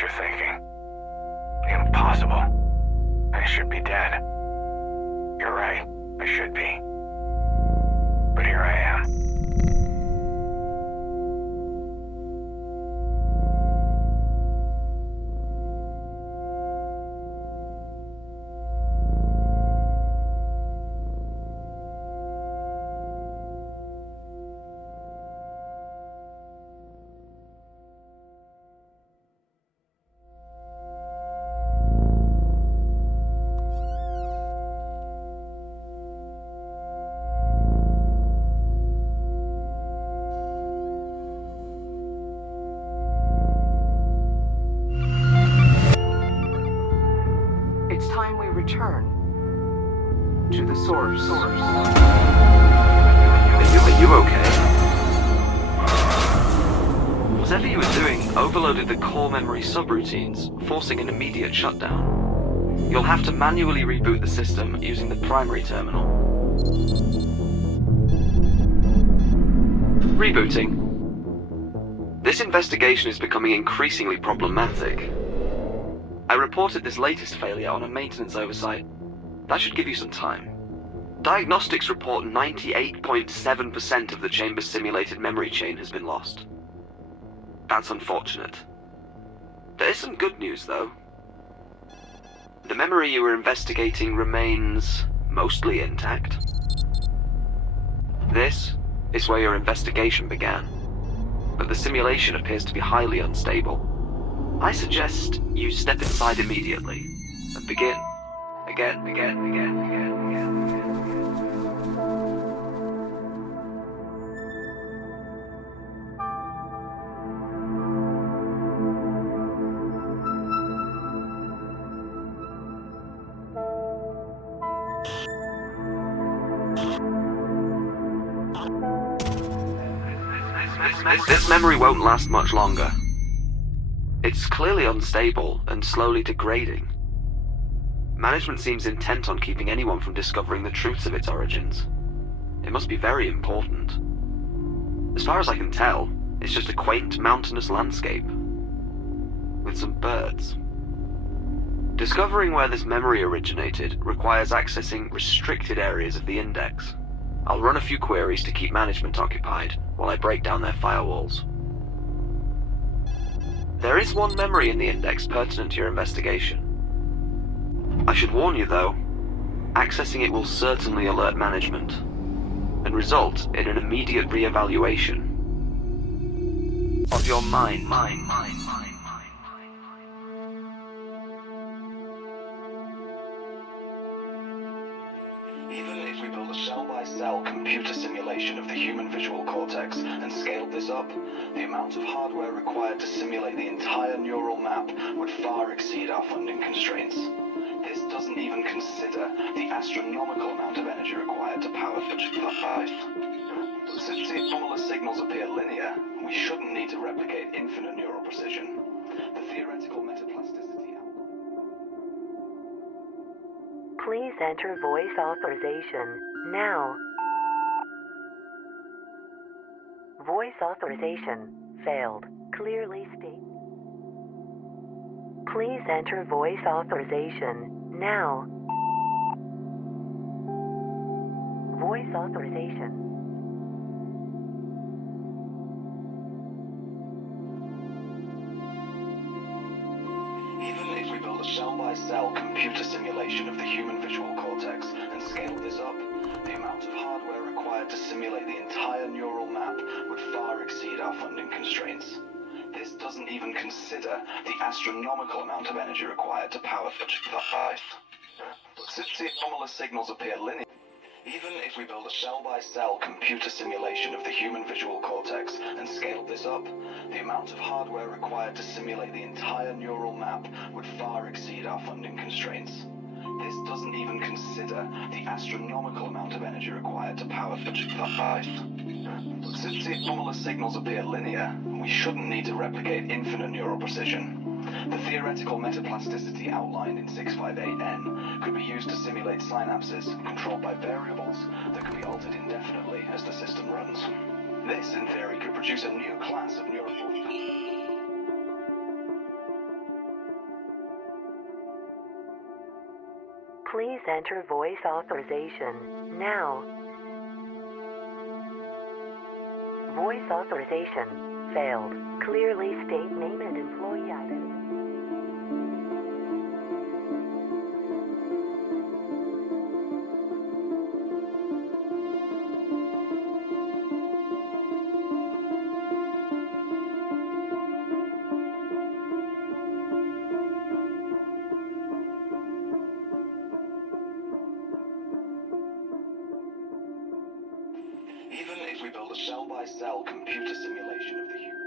what you're thinking. Impossible. I should be dead. You're right, I should be. But here I am. It's time we return to the source. Are you okay? Whatever you were doing overloaded the core memory subroutines, forcing an immediate shutdown. You'll have to manually reboot the system using the primary terminal. Rebooting. This investigation is becoming increasingly problematic. I reported this latest failure on a maintenance oversight. That should give you some time. Diagnostics report 98.7% of the chamber's simulated memory chain has been lost. That's unfortunate. There is some good news, though. The memory you were investigating remains mostly intact. This is where your investigation began, but the simulation appears to be highly unstable. I suggest you step inside immediately and begin again. This memory won't last much longer. It's clearly unstable and slowly degrading. Management seems intent on keeping anyone from discovering the truths of its origins. It must be very important. As far as I can tell, it's just a quaint mountainous landscape with some birds. Discovering where this memory originated requires accessing restricted areas of the index. I'll run a few queries to keep management occupied while I break down their firewalls. There is one memory in the index pertinent to your investigation. I should warn you, though, accessing it will certainly alert management and result in an immediate re-evaluation of your mind. Even if we build a cell-by-cell computer simulation of the human visual cortex and scaled this up, the amount of hardware required to simulate the entire neural map would far exceed our funding constraints. This doesn't even consider the astronomical amount of energy required to power such device. Since the anomalous signals appear linear, we shouldn't need to replicate infinite neural precision. The theoretical metaplasticity outline. Please enter voice authorization now. Voice authorization failed. Clearly state. Please enter voice authorization now. Voice authorization. Even if we build a cell-by-cell computer simulation of the human visual cortex and scale this up, the amount of hardware required to simulate the entire neural map would far exceed our funding constraints. This doesn't even consider the astronomical amount of energy required to power such device. Since the anomalous signals appear linear, even if we build a cell-by-cell computer simulation of the human visual cortex and scale this up, the amount of hardware required to simulate the entire neural map would far exceed our funding constraints. This doesn't even consider the astronomical amount of energy required to power such device. Since the anomalous signals appear linear, we shouldn't need to replicate infinite neural precision. The theoretical metaplasticity outlined in 658N could be used to simulate synapses controlled by variables that can be altered indefinitely as the system runs. This, in theory, could produce a new class of neural. Please enter voice authorization now. Voice authorization failed. Clearly state name and employee identity. Even if we build a cell-by-cell computer simulation of the human...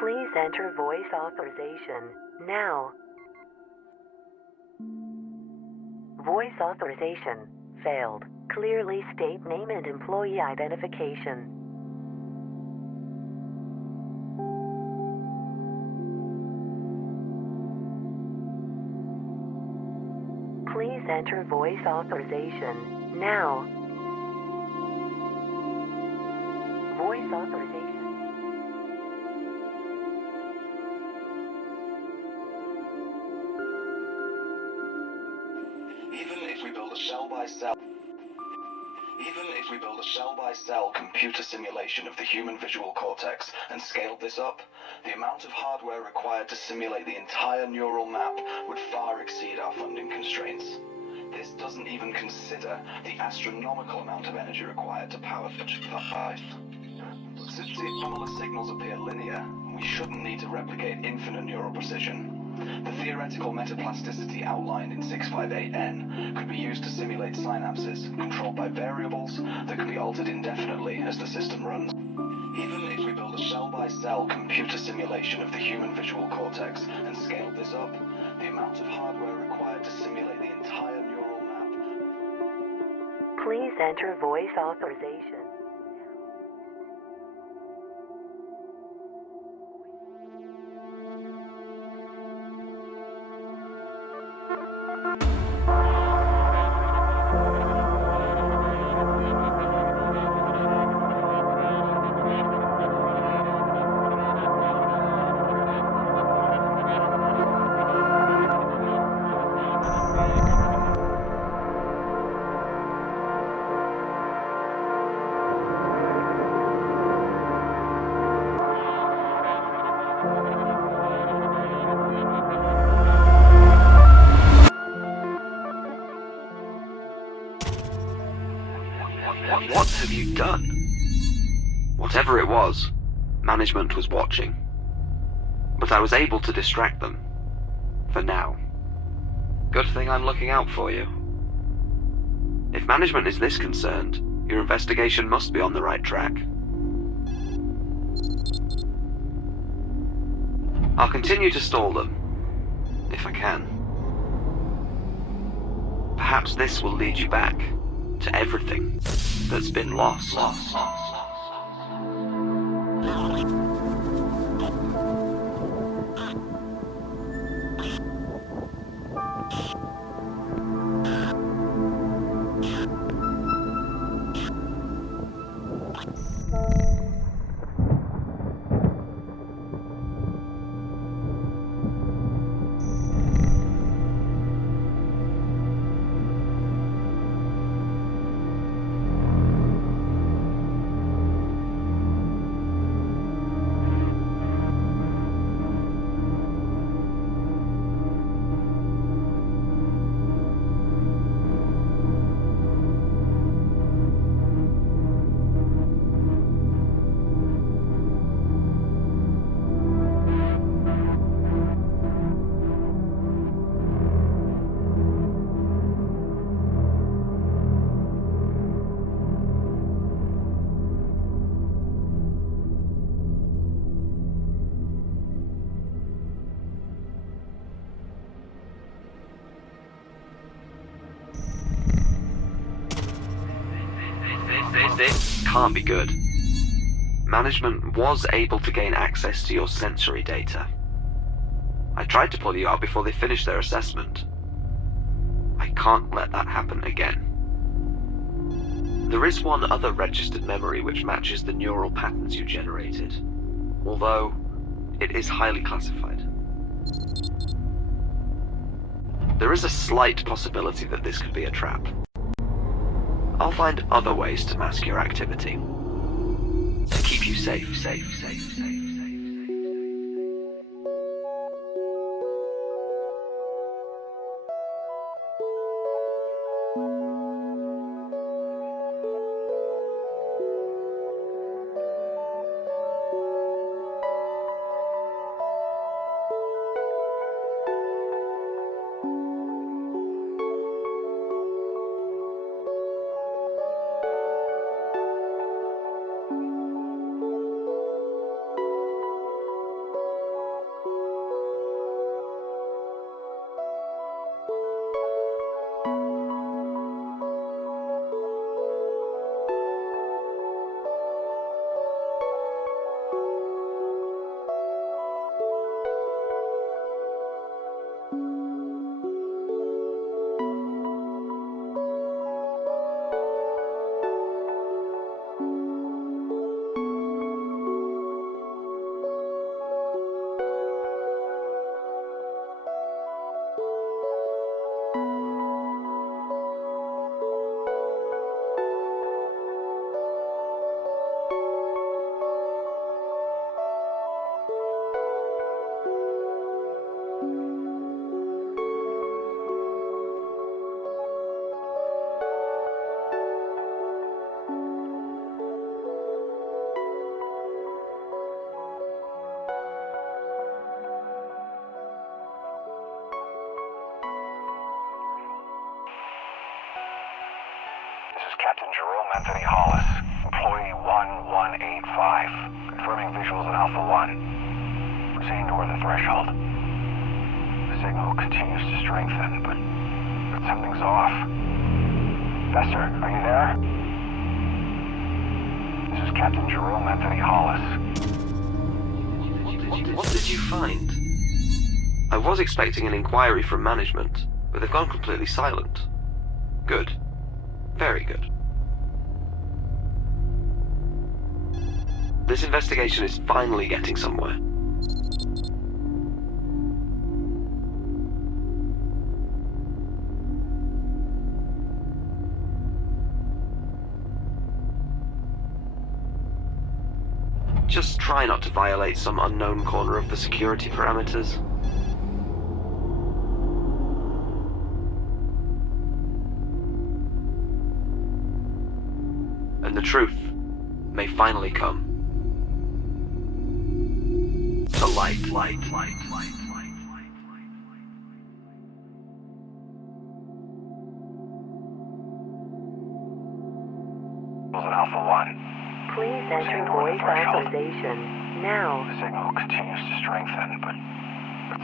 Please enter voice authorization now. Voice authorization failed. Clearly state name and employee identification. Please enter voice authorization now. Voice authorization. Even if we build a cell-by-cell computer simulation of the human visual cortex and scaled this up, the amount of hardware required to simulate the entire neural map would far exceed our funding constraints. This doesn't even consider the astronomical amount of energy required to power such device. Since the anomalous signals appear linear, we shouldn't need to replicate infinite neural precision. The theoretical metaplasticity outlined in 658N could be used to simulate synapses controlled by variables that can be altered indefinitely as the system runs. Even if we build a cell-by-cell computer simulation of the human visual cortex and scaled this up, the amount of hardware required to simulate the entire neural map... Please enter voice authorization. What have you done? Whatever it was, management was watching. But I was able to distract them. For now. Good thing I'm looking out for you. If management is this concerned, your investigation must be on the right track. I'll continue to stall them, if I can. Perhaps this will lead you back to everything that's been lost. This can't be good. Management was able to gain access to your sensory data. I tried to pull you out before they finished their assessment. I can't let that happen again. There is one other registered memory which matches the neural patterns you generated, although it is highly classified. there is a slight possibility that this could be a trap. I'll find other ways to mask your activity. To keep you safe. Captain Jerome Anthony Hollis, employee 1185, confirming visuals at Alpha 1. Proceeding toward the threshold. The signal continues to strengthen, but something's off. Besser, are you there? This is Captain Jerome Anthony Hollis. What did you find? I was expecting an inquiry from management, but they've gone completely silent. Good. Very good. This investigation is finally getting somewhere. Just try not to violate some unknown corner of the security parameters. And the truth may finally come to light. Alpha 1. Please enter voice authorization now. The signal continues to strengthen, but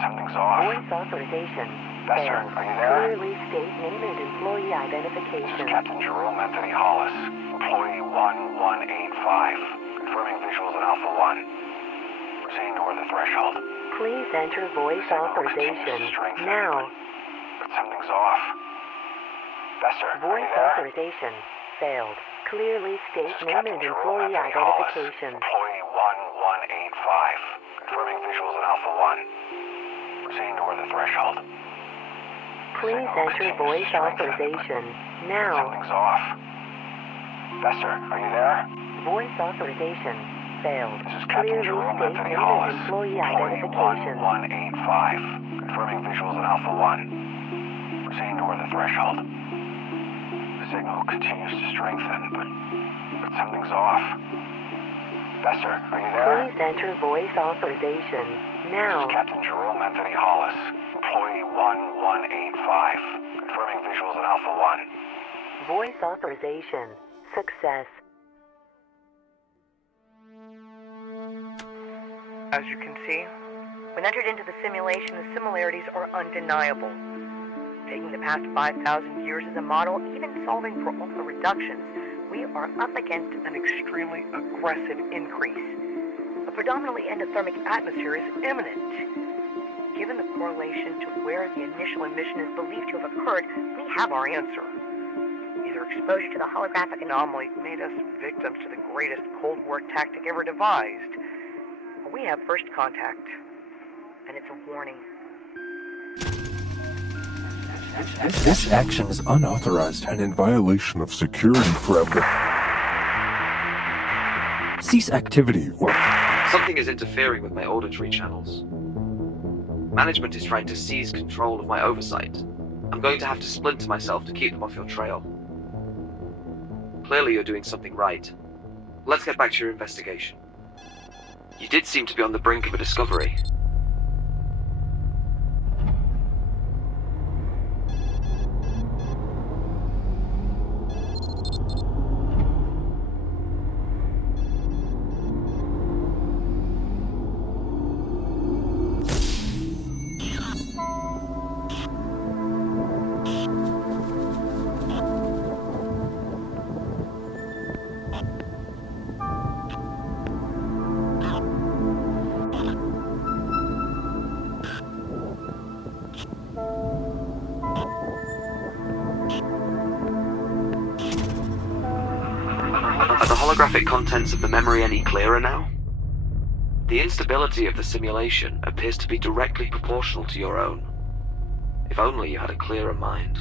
something's off. Voice authorization. Besser, failed. are you there? Clearly state name and employee This identification. is Captain Jerome Anthony Hollis, employee 1185, confirming visuals at Alpha 1. Proceeding toward the threshold. Please enter voice Signal authorization continues to strengthen, now. but something's off. Besser, are you Voice there? authorization failed. Clearly state This is name Captain and Jerome employee Anthony Hollis, identification. employee 1185, confirming visuals at Alpha 1. Proceeding toward the threshold. Please Signal enter continues to voice strengthen, authorization but now. something's off. Besser, are you there? Voice authorization failed. This is Captain Clearly Jerome state Anthony name Hollis, and employee employee identification. 1185, confirming visuals at Alpha 1. Proceeding toward the threshold. The signal continues to strengthen, but something's off. Besser, are you there? Please enter voice authorization This now. is Captain Jerome Anthony Hollis, employee 1185, confirming visuals at Alpha 1. Voice authorization success. As you can see, when entered into the simulation, the similarities are undeniable. Taking the past 5,000 years as a model, even solving for all the reductions, we are up against an extremely aggressive increase. A predominantly endothermic atmosphere is imminent. Given the correlation to where the initial emission is believed to have occurred, we have our answer. Either exposure to the holographic anomaly made us victims to the greatest Cold War tactic ever devised, or we have first contact, and it's a warning. This action is unauthorized and in violation of security parameters. Cease activity or... Something is interfering with my auditory channels. Management is trying to seize control of my oversight. I'm going to have to splinter myself to keep them off your trail. Clearly you're doing something right. Let's get back to your investigation. You did seem to be on the brink of a discovery. Are the holographic contents of the memory any clearer now? The instability of the simulation appears to be directly proportional to your own. If only you had a clearer mind.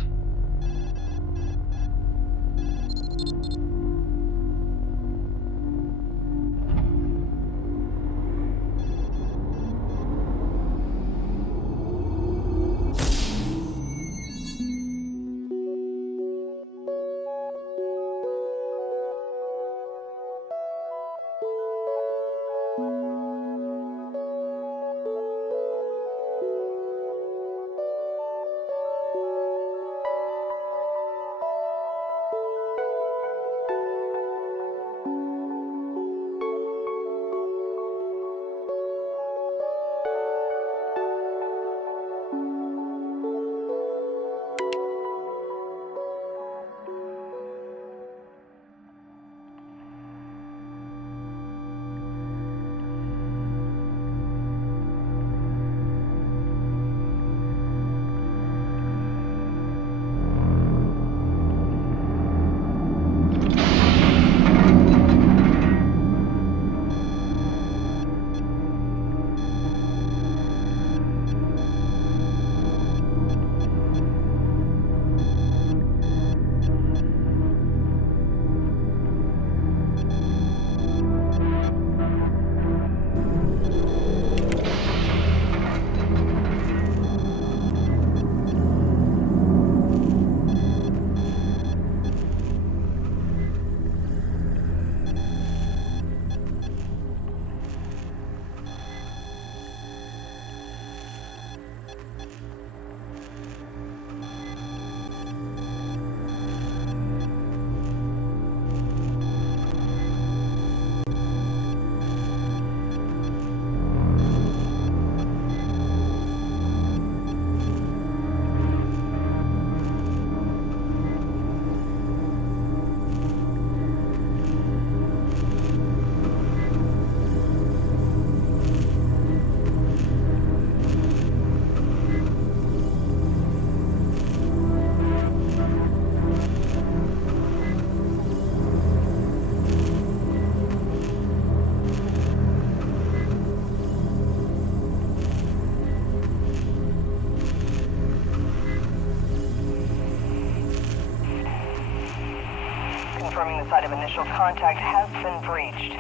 Confirming the site of initial contact has been breached.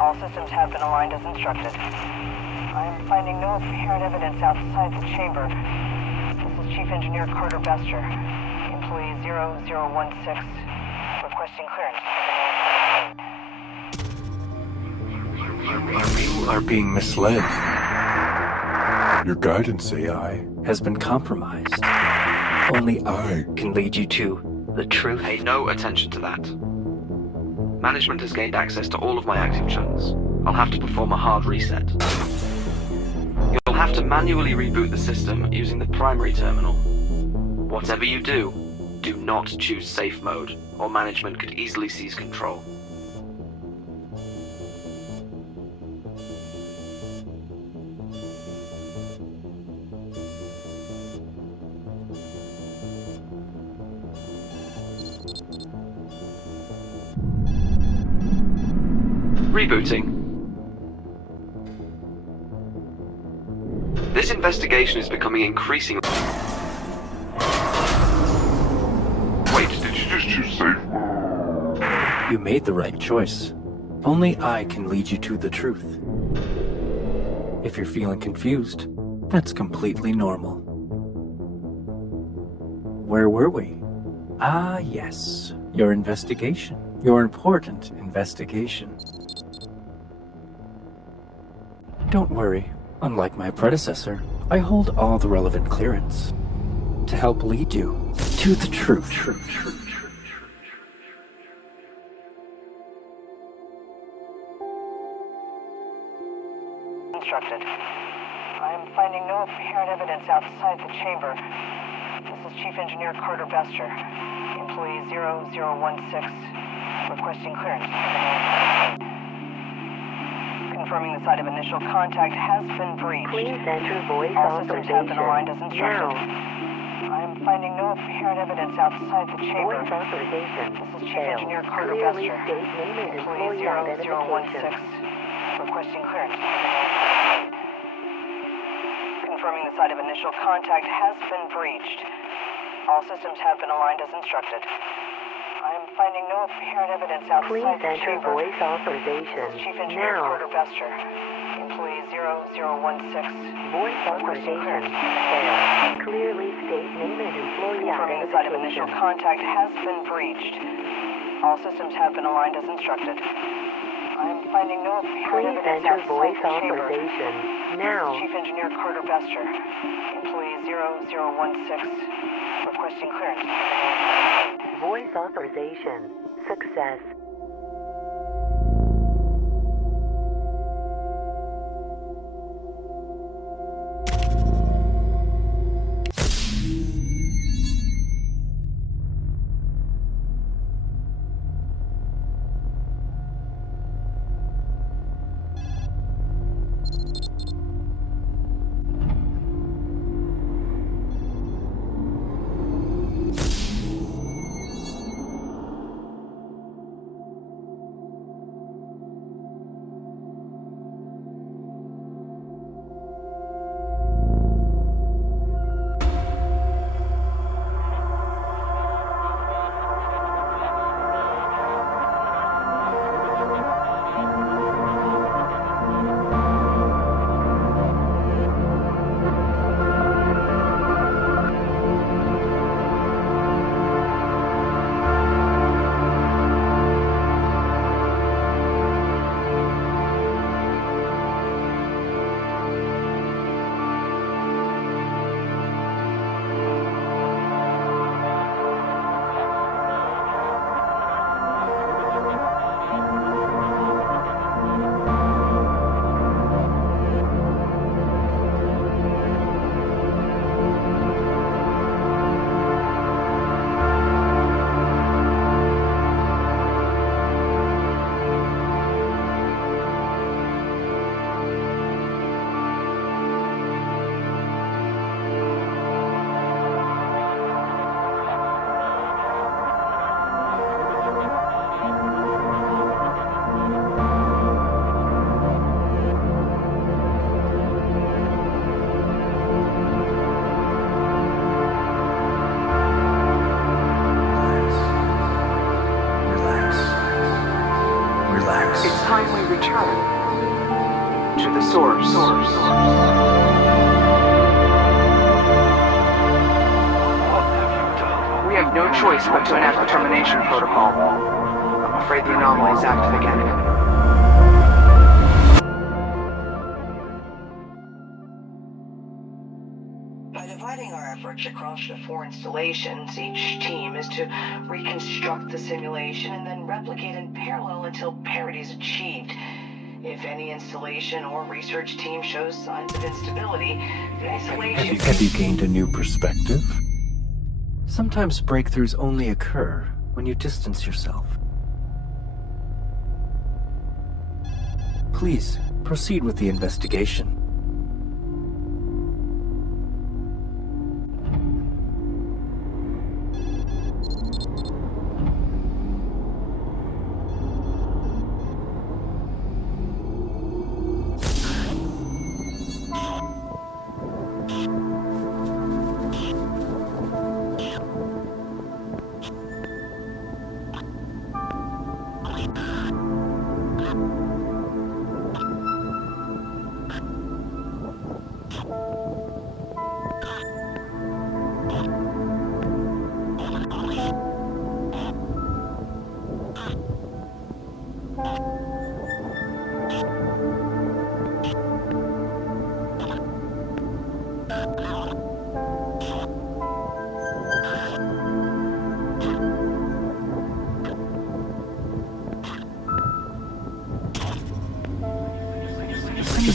All systems have been aligned as instructed. I am finding no apparent evidence outside the chamber. This is Chief Engineer Carter Bester, employee 0016, requesting clearance. You are being misled. Your guidance AI has been compromised. Only I can lead you to the truth. Pay no attention to that. Management has gained access to all of my active chunks. I'll have to perform a hard reset. You'll have to manually reboot the system using the primary terminal. Whatever you do, do not choose safe mode, or management could easily seize control. Rebooting. This investigation is becoming increasingly... You made the right choice. Only I can lead you to the truth. If you're feeling confused, that's completely normal. Where were we? Ah, yes. Your investigation. Your important investigation. Don't worry. Unlike my predecessor, I hold all the relevant clearance to help lead you to the truth. Instructed. I am finding no apparent evidence outside the chamber. This is Chief Engineer Carter Bester, employee 0016, requesting clearance. Confirming the site of initial contact has been breached. Please enter voice All systems have been aligned as authorization. instructed. Now. I am finding no apparent evidence outside the chamber. Voice authorization This is Chief failed. Engineer Carter Clearly Bester, state name and employee employee 0016, identification. requesting clearance. Confirming the site of initial contact has been breached. All systems have been aligned as instructed. I am finding no apparent evidence Please outside the enter chamber. voice This authorization. is Chief Engineer Now. Carter Bester, employee 0016. Voice authorization failed. Clearly state name and employee Confirming the site of initial identification. contact has been breached. All systems have been aligned as instructed. I am finding no apparent Please evidence enter outside voice the chamber. authorization. This Now. is Chief Engineer Carter Bester, employee 0016, requesting clearance. Voice authorization. Success. It's time we return to the source. We have no choice but to enact the termination protocol. I'm afraid the anomaly is active again. By dividing our efforts across the 4 installations, each team is to reconstruct the simulation and then replicate in parallel until parity is achieved. If any installation or research team shows signs of instability, the isolation... Have you gained a new perspective? Sometimes breakthroughs only occur when you distance yourself. Please, proceed with the investigation.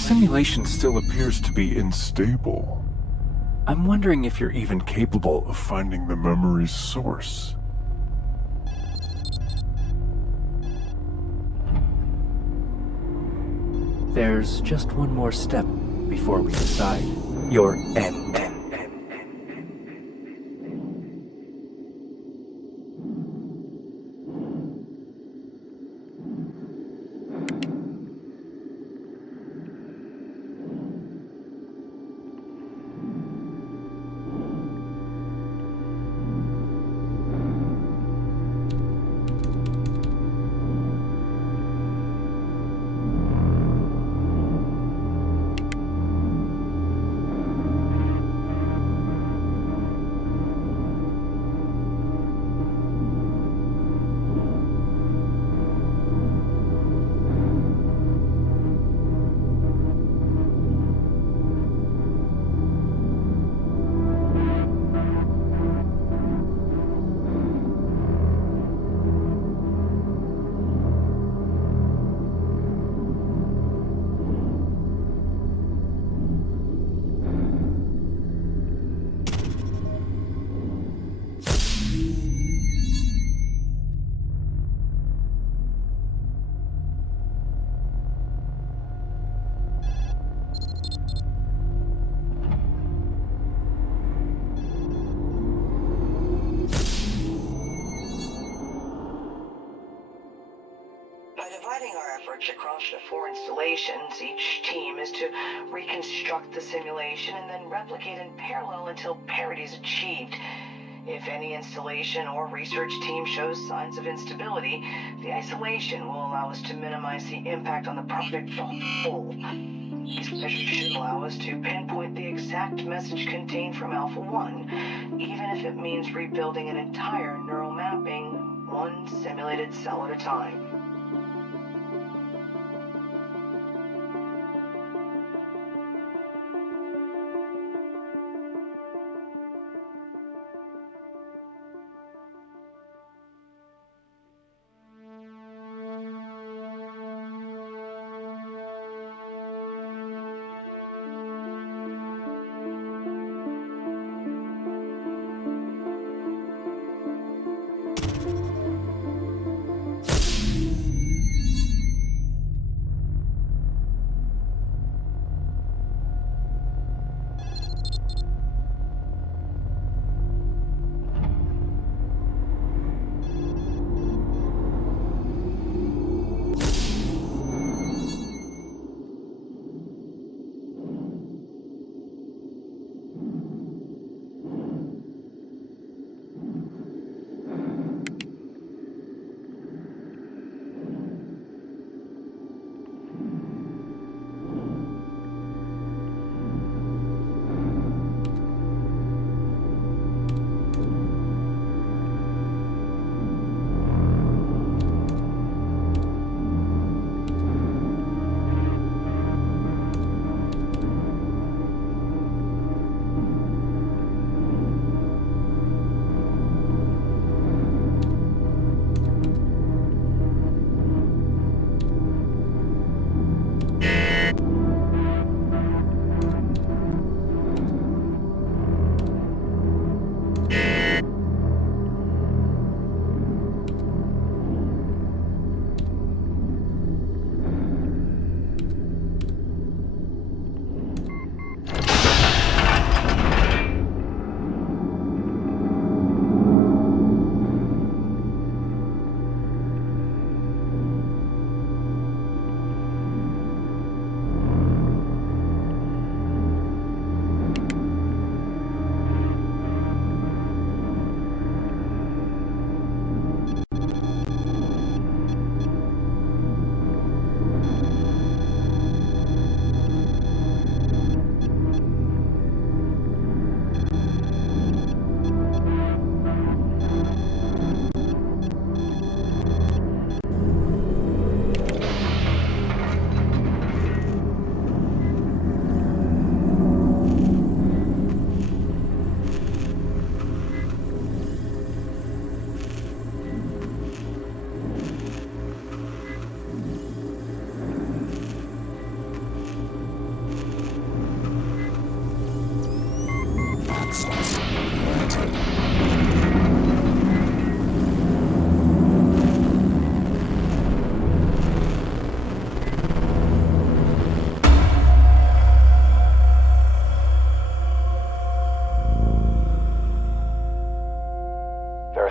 simulation still appears to be unstable. I'm wondering if you're even capable of finding the memory's source. There's just one more step before we decide your end. Across the 4 installations, each team is to reconstruct the simulation and then replicate in parallel until parity is achieved. If any installation or research team shows signs of instability, the isolation will allow us to minimize the impact on the project as a whole. These measures should allow us to pinpoint the exact message contained from Alpha 1, even if it means rebuilding an entire neural mapping, one simulated cell at a time.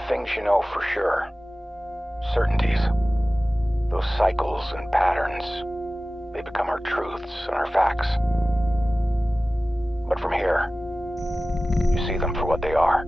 things you know for sure. Certainties. Those cycles and patterns, they become our truths and our facts. But from here, you see them for what they are.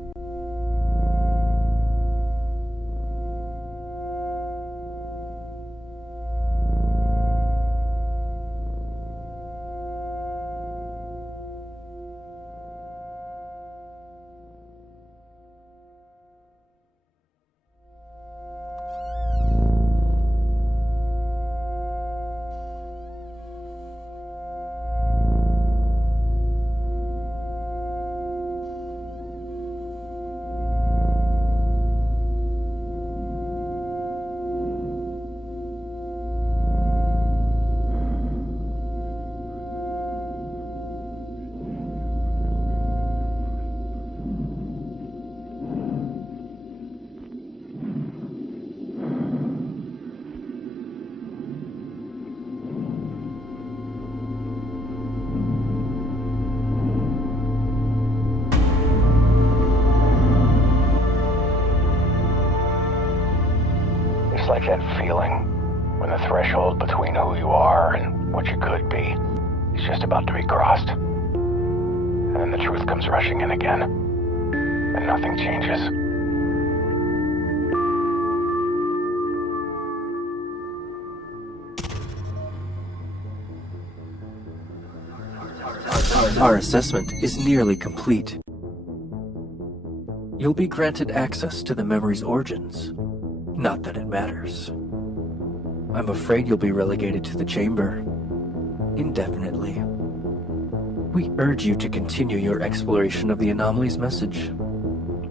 It's like that feeling when the threshold between who you are and what you could be is just about to be crossed. And then the truth comes rushing in again, and nothing changes. Our assessment is nearly complete. You'll be granted access to the memory's origins. Not that it matters. I'm afraid you'll be relegated to the chamber indefinitely. We urge you to continue your exploration of the anomaly's message.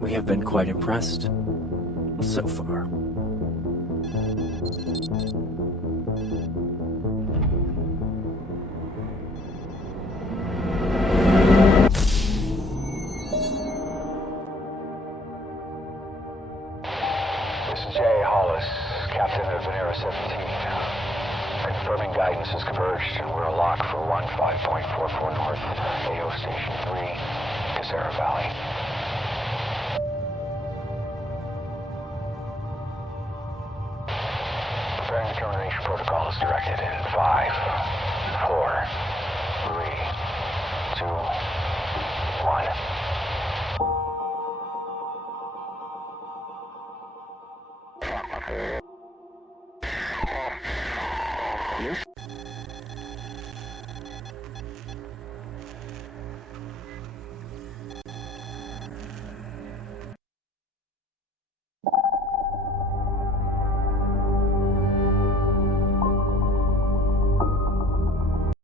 We have been quite impressed so far. Captain of Eres 17. Confirming guidance has converged and we're locked for 15.44 north, AO Station 3, Casera Valley. Preparing the termination protocol is directed in 5, 4, 3, 2, 1.